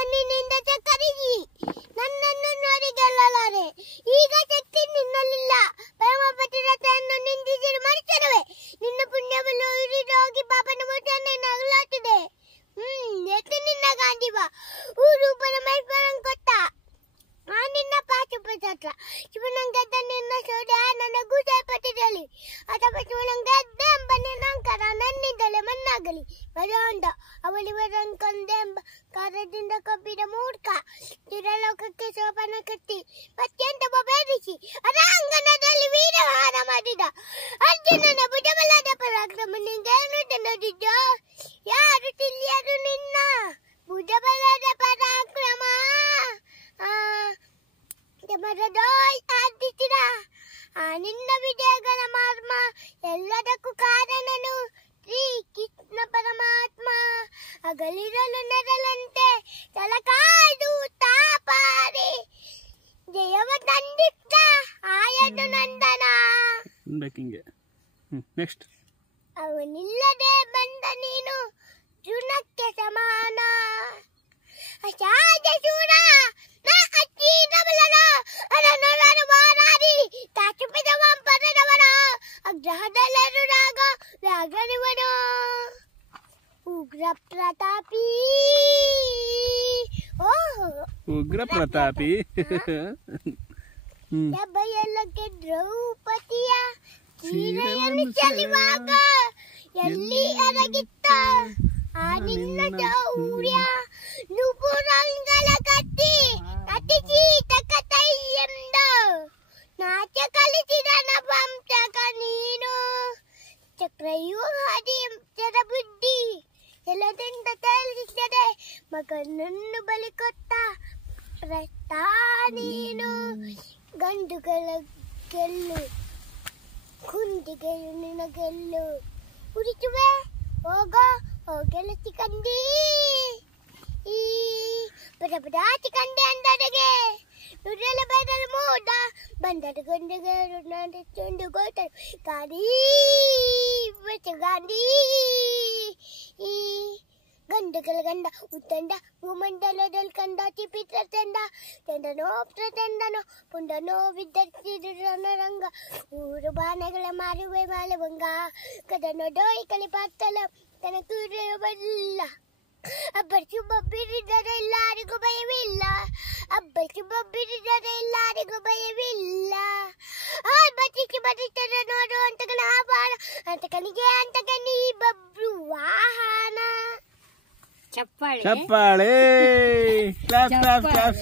ಕಣ್ಣಿನಿಂದ ಕರಗಿ ನನ್ನನ್ನು ನೋಡಿ ಗೆಲ್ಲಲಾರೆ. ಈಗ ಶಕ್ತಿ ನಿನ್ನಲ್ಲಿಲ್ಲ. ಪರಮಪತಿರತೆಯನ್ನು ನಿಂದಿಸಿರು ಮನುಷ್ಯನವೇ. ನಿನ್ನ ಪುಣ್ಯವನ್ನು ಉರಿದೋಗಿ ಪಾಪನ ಮುಟ್ಟನ್ನು ನಗಲಾಟಿದೆ. ಎತ್ತು ನಿನ್ನ ಗಾಂಧಿವ ಊರು ಪರಮೇಶ್ವರನ್ ಕೊಟ್ಟ ಆ ನಿನ್ನ ಪಾಶುಪತ್ರ. ಶಿವನಂಗೆದ್ದ ನಿನ್ನ ಸೋದ ನನಗೂ ಸೇಪಟ್ಟಿರಲಿ. ಅಥವಾ ಶಿವನಂಗೆದ್ದ ಎಂಬ ನಿನ್ನಂಕರ ನನ್ನಿಂದಲೇ ಮಣ್ಣಾಗಲಿ. ಬರೆಯೊಂಡ ಅವಳಿವರನ್ ಕೊಂದೆಂಬ ಕಾರದಿಂದ ಕಬ್ಬಿದ ಮೂರ್ಖ. ಚಿರಲೋಕಕ್ಕೆ ಸೋಪನ ಕಟ್ಟಿ ಅತ್ಯಂತ ಬೇರಿಸಿ ಅರಾಂಗಣದಲ್ಲಿ ವೀರಹಾರ ಮಾಡಿದ ಅರ್ಜುನನ ಭುಜಬಲದ ಪರಾಕ್ರಮ ನಿಂಗೇನು ನೋಡಿದ್ದ. ಯಾರು ತಿಳಿಯರು ನಿನ್ನ ಭುಜಬಲದ ಪರಾಕ್ರಮ. ಆರ್ದಿಸಿದ ಆ ನಿನ್ನ ವಿಜಯಗಳ ಮರ್ಮ ಎಲ್ಲದಕ್ಕೂ ಕಾರಣನು ಶ್ರೀ ಕೃಷ್ಣ ಪರಮಾತ್ಮ. ಅಗಲಿರಲು ನೆರಳಂತೆ ತಲಕಾಯ್ದು ತಾಪಾರಿ ಜಯವ ತಂದಿದ್ದ ಆಯದು ನಂದನ. ನೆಕ್ಸ್ಟ್ ಅವನಿಲ್ಲದೆ ಬಂದ ನೀನು ತೃಣಕ್ಕೆ ಸಮಾನ. ಅಸಾಧ್ಯ ಶೂರ ನಾ ಅಚ್ಚೀದಬಲನ ಅದನ್ನೊಳರು ಮಾರಾಡಿ ತಾಚುಪಿದವ ಪದದವನ. ಅಗ್ರಹದಲ್ಲರು ರಾಗನಿವನು ಉಗ್ರ ಪ್ರತಾಪಿ. ಉಗ್ರ ಪ್ರತಾಪಿ. ಸಭೆಯಲ್ಲಕ್ಕೆ ದ್ರೌಪದಿಯ ಸೀರೆಯನ್ನು ಚೆಲ್ಲುವಾಗ ಎಲ್ಲಿ ಅರಗಿತ್ತ ಆ ನಿನ್ನ ಶೌರ್ಯ. ನುಪುರಂಗಳ ಕತ್ತಿ ನಟಿಸಿ ತಕತೈಯೆಂದ ನಾಚ ಕಲಿಸಿದ ನವಂಶಕ ನೀನು. ಚಕ್ರವ್ಯೂಹದಿ ಬುದ್ಧಿ ಎಲ್ಲದಿಂದ ತೇಲಿಸಿದೆ ಮಗನನ್ನು ಬಲಿ ಕೊಟ್ಟ ಪ್ರಸ್ತ ನೀನು. ಗಂಡುಗಳ ಗೆಲ್ಲು ಕುಂದಿಗೆಯು ನಿನ್ನ ಗೆಲ್ಲು. ಉರಿಸುವೆ ಹೋಗೋ ಗೆಲತಿ ಕಂಡಿ ಈ ಪರಪದಾತಿ ಕಂಡೆ ಅಂದರಿಗೆ ನುಡ್ರೆಲ್ಲ ಬದಲು ಮೂಡ ಬಂದರ ಗೊಂಡಿಗೆ ಚುಂಡು ಗೋಟರು ಗಾಡಿ ಗಾಂಧಿ. ಈ ಗಂಡುಗಳ ಗಂಡ ಉತ್ತಂಡ ಭೂಮಂಡಲದಲ್ಲಿ ಕಂಡ ಚಿಪಿತ್ರ ತಂಡ ತಂಡನೋ ಪ್ರತಂಡನೋ ಪುಂಡನೋ ವಿದ್ಯಾರ್ಥಿರಂಗ ಊರು ಬಾಣಗಳ ಮಾರುವೆ ಮಾಲವಂಗ ಕದನೋ ಡೋಯಿ ಕಲಿ ಪಾತ್ತಲ ತನ ಕೂರಬಲ್ಲ. ಅಬ್ಬರಿಸು ಬಬ್ಬಿರಿದರೆ ಎಲ್ಲರಿಗೂ ಭಯವಿಲ್ಲ. ಅಬ್ಬರಿಸು ಬಬ್ಬಿರಿದರೆ ಎಲ್ಲರಿಗೂ ಭಯವಿಲ್ಲ. ಬಚ್ಚಿಸಿ ಬರಿತಾರೆ ನೋಡು ಅಂತಕನ ಆಭಾರ ಅಂತಕನಿಗೆ ಅಂತಕನಿ ಬಬ್ರು ವಾಹನ. ಚಪ್ಪಾಳೆ ಚಪ್ಪಾಳೆ ಕ್ಲಾಪ್ ಕ್ಲಾಪ್ ಕ್ಲಾಪ್.